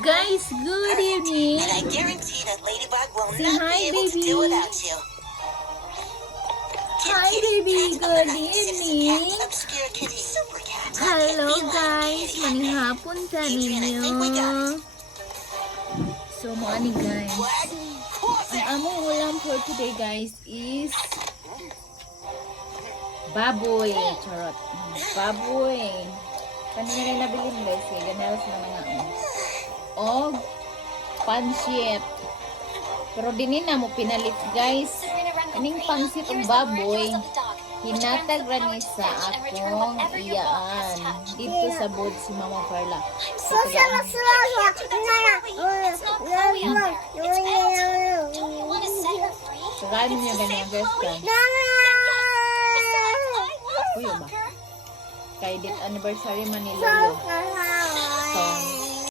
guys, good evening. And I guarantee that Ladybug will Say not hi, be able to baby. do without you. Hi baby, good evening. Obscure kitty super cat. Hello guys, maning hapon sa ninyo. So mga ni guys, ang among ulam for today guys is baboy. Charot. Baboy. Kanina rin nabilin guys, ganalas na nga. Og pansit. Pero dinin na mo pinalit guys. Kaning pansit og baboy, hinatag ra ni sa akong iyaan dito sa bod si Mama Carla. So, Sagarin niyo ganyan guys ka. Kuya ba? Kay dit anniversary man ni Lolo. So,